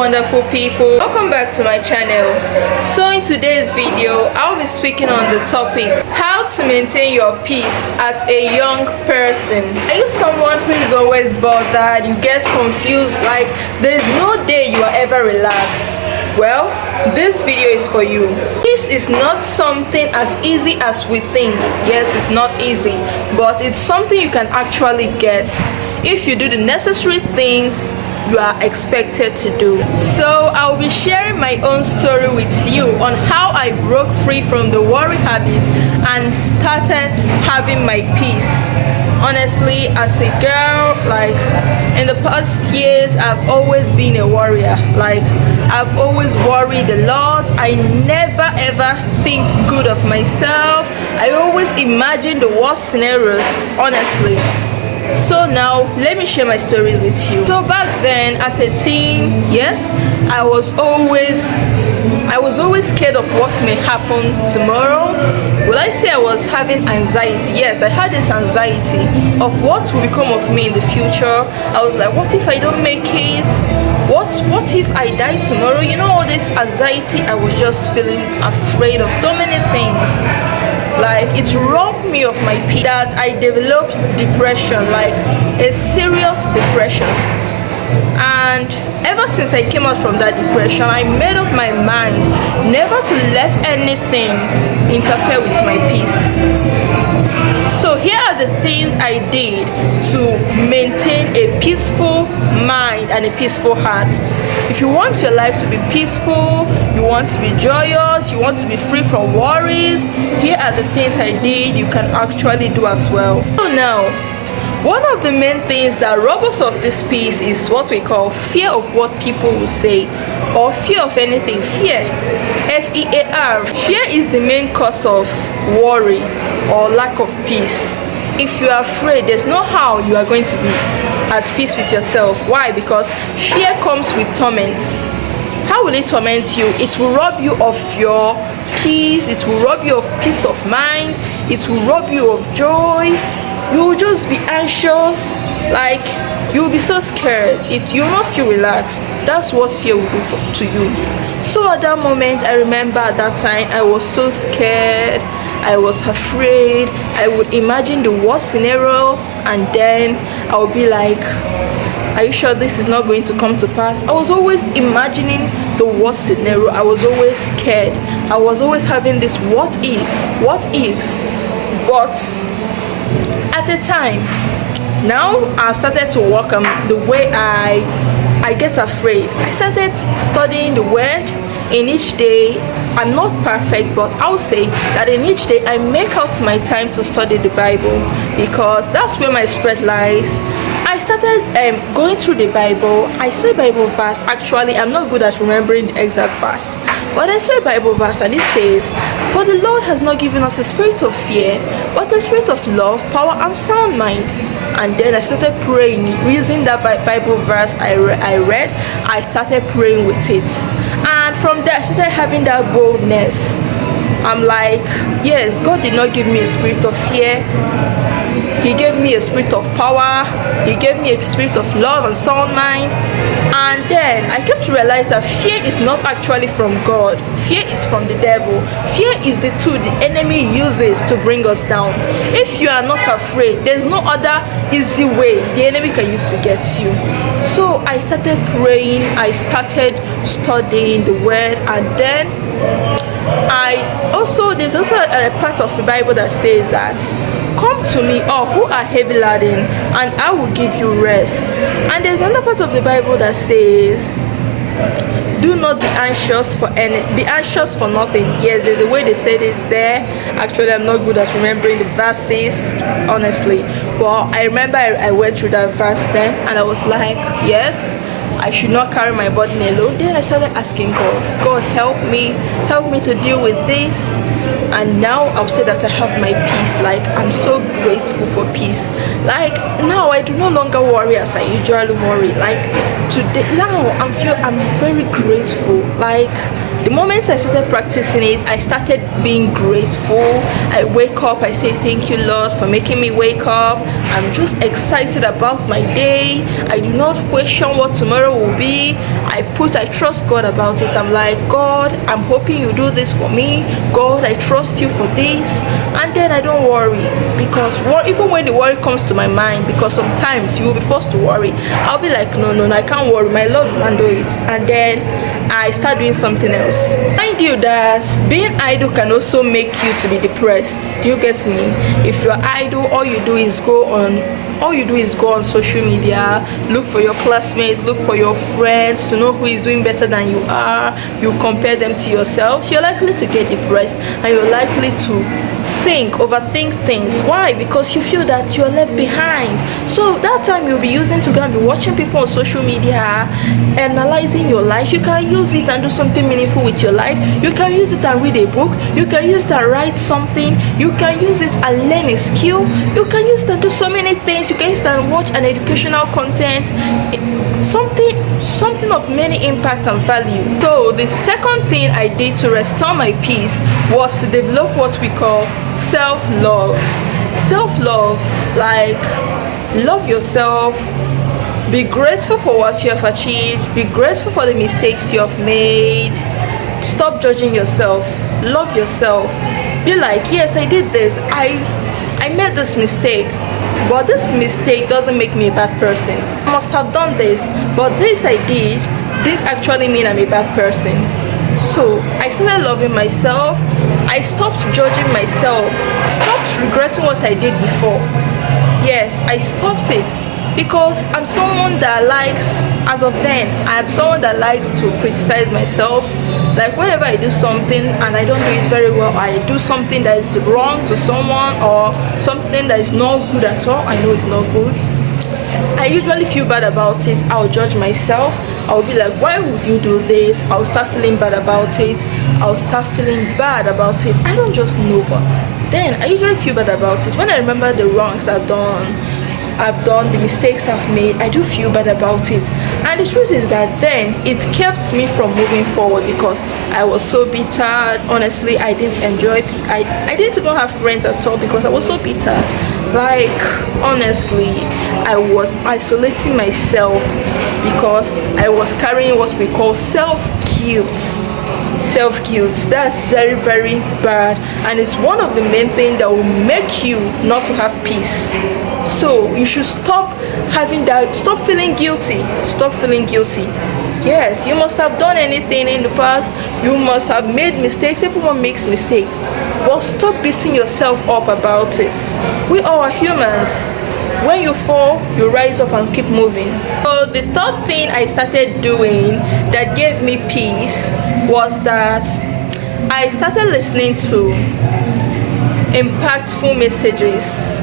wonderful people, welcome back to my channel. So in today's video I'll be speaking on the topic how to maintain your peace as a young person. Are you someone who is always bothered? You get confused, like there's no day you are ever relaxed? Well, this video is for you. Peace is not something as easy as we think. Yes, it's not easy, but it's something you can actually get if you do the necessary things you are expected to do. So I'll be sharing my own story with you on how I broke free from the worry habit and started having my peace. Honestly, as a girl, like in the past years, I've always been a warrior. Like I've always worried a lot. I never ever think good of myself. I always imagine the worst scenarios, honestly. So now let me share my story with you. So back then as a teen, yes, I was always scared of what may happen tomorrow. Will I say I was having anxiety? Yes, I had this anxiety of what will become of me in the future. I was like, what if I don't make it? What if I die tomorrow? You know, all this anxiety, I was just feeling afraid of so many things. Like it robbed me of my peace, that I developed depression, like a serious depression. And ever since I came out from that depression, I made up my mind never to let anything interfere with my peace. So here are the things I did to maintain a peaceful mind and a peaceful heart. If you want your life to be peaceful, you want to be joyous, you want to be free from worries, here are the things I did you can actually do as well. So now, one of the main things that robs us of this peace is what we call fear of what people will say, or fear of anything. Fear, F-E-A-R. Fear is the main cause of worry or lack of peace. If you are afraid, there's no how you are going to be at peace with yourself. Why? Because fear comes with torment. How will it torment you? It will rob you of your peace. It will rob you of peace of mind. It will rob you of joy. You will just be anxious, like you will be so scared. You will not feel relaxed. That's what fear will do to you. So at that moment, I remember at that time I was so scared, I was afraid. I would imagine the worst scenario, and then I would be like, are you sure this is not going to come to pass? I was always imagining the worst scenario. I was always scared. I was always having this what ifs. But at a time, now I've started to work on the way I get afraid. I started studying the word. In each day, I'm not perfect, but I'll say that in each day I make out my time to study the Bible, because that's where my strength lies. I started going through the Bible. I saw a Bible verse. Actually, I'm not good at remembering the exact verse, but I saw a Bible verse and it says, "For the Lord has not given us a spirit of fear, but a spirit of love, power, and sound mind." And then I started praying using that Bible verse I read. I started praying with it, and from there I started having that boldness. I'm like, yes, God did not give me a spirit of fear. He gave me a spirit of power. He gave me a spirit of love and sound mind. And then I came to realize that fear is not actually from God. Fear is from the devil. Fear is the tool the enemy uses to bring us down. If you are not afraid, there's no other easy way the enemy can use to get you. So I started praying. I started studying the word, and then there's also a part of the Bible that says that, "Come to me, all who are heavy laden, and I will give you rest." And there's another part of the Bible that says, "Do not be anxious for nothing." Yes, there's a way they said it there. Actually, I'm not good at remembering the verses, honestly. But I remember I went through that verse then, and I was like, yes, I should not carry my burden alone. Then I started asking God, help me to deal with this. and now I'll say that I have my peace. Like, I'm so grateful for peace. Like, now I do no longer worry as I usually worry. Like, today now I'm very grateful. Like, the moment I started practicing it, I started being grateful. I wake up, I say thank you, Lord, for making me wake up. I'm just excited about my day. I do not question what tomorrow will be. I trust God about it. I'm like, God, I'm hoping you do this for me. God, I trust you for this. And then I don't worry, because even when the worry comes to my mind, because sometimes you will be forced to worry, I'll be like, no, I can't worry. My Lord will handle it. And then I start doing something else. Mind you that being idle can also make you to be depressed. Do you get me? If you're idle, all you do is go on social media, look for your classmates, look for your friends to know who is doing better than you are. You compare them to yourselves. You're likely to get depressed, and you're likely to overthink things. Why? Because you feel that you're left behind. So that time you'll be using to go and be watching people on social media, analyzing your life. You can use it and do something meaningful with your life. You can use it and read a book. You can use it and write something. You can use it and learn a skill. You can use it and do so many things. You can use it and watch an educational content, something of many impact and value. So the second thing I did to restore my peace was to develop what we call self-love. Like, love yourself, be grateful for what you have achieved, be grateful for the mistakes you have made. Stop judging yourself, love yourself. Be like, yes, I did this, I made this mistake, but this mistake doesn't make me a bad person. I must have done this, but this I didn't actually mean I'm a bad person. So I started loving myself. I stopped judging myself. Stopped regretting what I did before. Yes, I stopped it, because I'm someone that likes, as of then, I'm someone that likes to criticize myself. Like, whenever I do something and I don't do it very well, I do something that is wrong to someone or something that is not good at all, I know it's not good, I usually feel bad about it. I'll judge myself. I'll be like, why would you do this? I'll start feeling bad about it. I don't just know, but then I usually feel bad about it. When I remember the wrongs I've done, the mistakes I've made, I do feel bad about it. And the truth is that then it kept me from moving forward, because I was so bitter. Honestly, I didn't enjoy. I didn't even have friends at all, because I was so bitter. Like, honestly, I was isolating myself, because I was carrying what we call self-guilt. That's very, very bad, and it's one of the main things that will make you not to have peace. So you should stop having that. Stop feeling guilty. Yes, you must have done anything in the past. You must have made mistakes. Everyone makes mistakes. But stop beating yourself up about it. We all are humans. When you fall, you rise up and keep moving. So the third thing I started doing that gave me peace was that I started listening to impactful messages.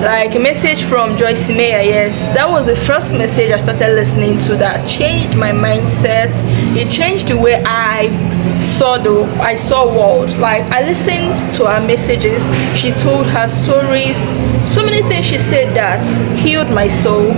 Like a message from Joyce Meyer. Yes, that was the first message I started listening to that changed my mindset. It changed the way I saw world. Like, I listened to her messages. She told her stories, so many things she said that healed my soul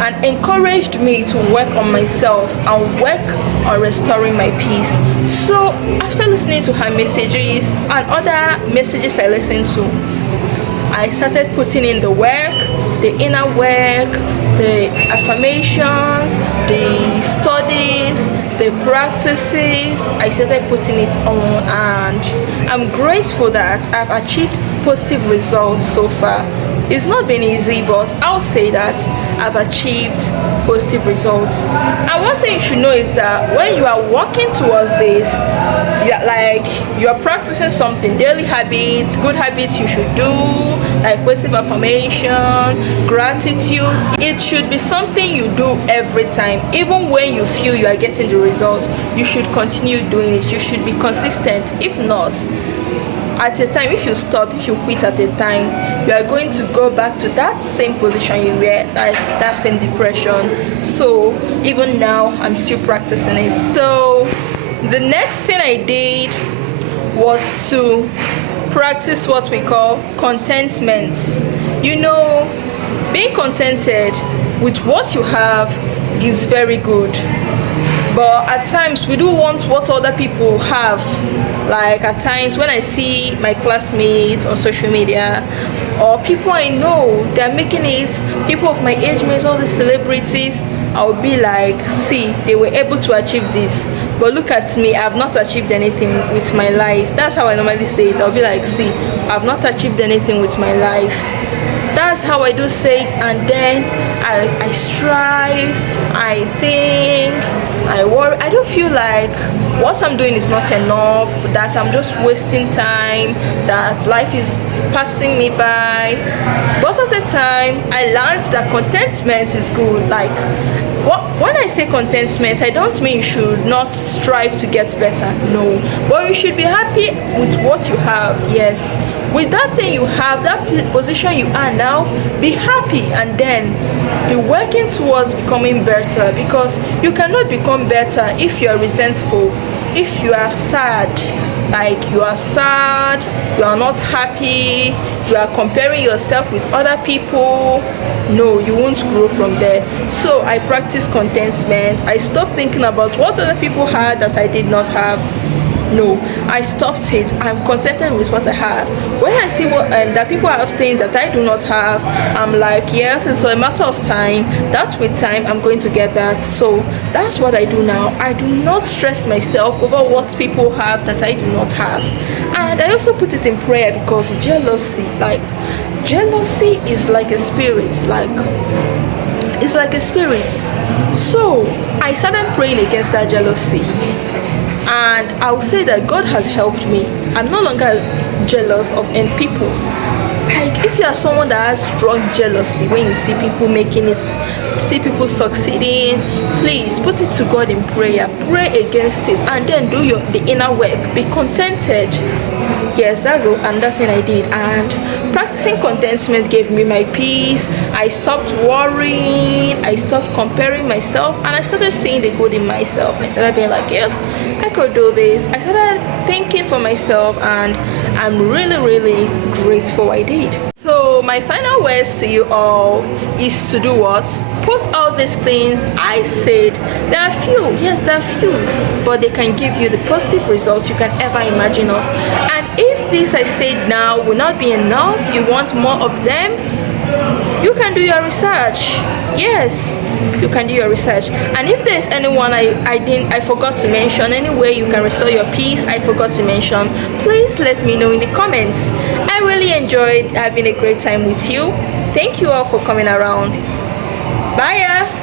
and encouraged me to work on myself and work on restoring my peace. So after listening to her messages and other messages I listened to, I started putting in the work, the inner work, the affirmations, the studies, the practices. I started putting it on, and I'm grateful that I've achieved positive results so far. It's not been easy, but I'll say that I've achieved positive results. And one thing you should know is that when you are working towards this, you're practicing something, daily habits, good habits you should do, like positive affirmation, gratitude. It should be something you do every time. Even when you feel you are getting the results, you should continue doing it. You should be consistent. If not, at a time, if you quit at a time, you are going to go back to that same position you were, that same depression. So even now, I'm still practicing it. So the next thing I did was to practice what we call contentment. You know, being contented with what you have is very good, but at times we do want what other people have. Like at times when I see my classmates on social media or people I know, they're making it, people of my age mates, all the celebrities, I'll be like, see, they were able to achieve this, but look at me, I've not achieved anything with my life. That's how I normally say it. I'll be like, see, I've not achieved anything with my life. That's how I do say it. And then I strive, I think, I worry. I don't feel like what I'm doing is not enough, that I'm just wasting time, that life is passing me by. But at the time, I learned that contentment is good. Like, when I say contentment, I don't mean you should not strive to get better. No, but you should be happy with what you have. Yes, with that thing you have, that position you are now, be happy and then be working towards becoming better, because you cannot become better if you are resentful, if you are sad. Like you are sad, you are not happy, you are comparing yourself with other people. No, you won't grow from there. So I practice contentment. I stopped thinking about what other people had that I did not have. No, I stopped it. I'm contented with what I have. When I see that people have things that I do not have, I'm like, yes, and so a matter of time, that's with time I'm going to get that. So that's what I do now. I do not stress myself over what people have that I do not have. And I also put it in prayer, because jealousy is like a spirit, it's like a spirit. So I started praying against that jealousy. And I would say that God has helped me. I'm no longer jealous of any people. Like if you are someone that has strong jealousy, when you see people making it, see people succeeding, please put it to God in prayer. Pray against it and then do the inner work. Be contented. Yes, that's another thing I did. And practicing contentment gave me my peace. I stopped worrying, I stopped comparing myself, and I started seeing the good in myself. I started being like, yes, I could do this. I started thinking for myself, and I'm really grateful I did. So my final words to you all is to do what? Put all these things I said. There are few, yes, there are few, but they can give you the positive results you can ever imagine of. And if this I said now will not be enough, you want more of them, you can do your research. Yes, you can do your research. And if there's anyone I forgot to mention, any way you can restore your peace I forgot to mention, please let me know in the comments. I really enjoyed having a great time with you. Thank you all for coming around. Bye.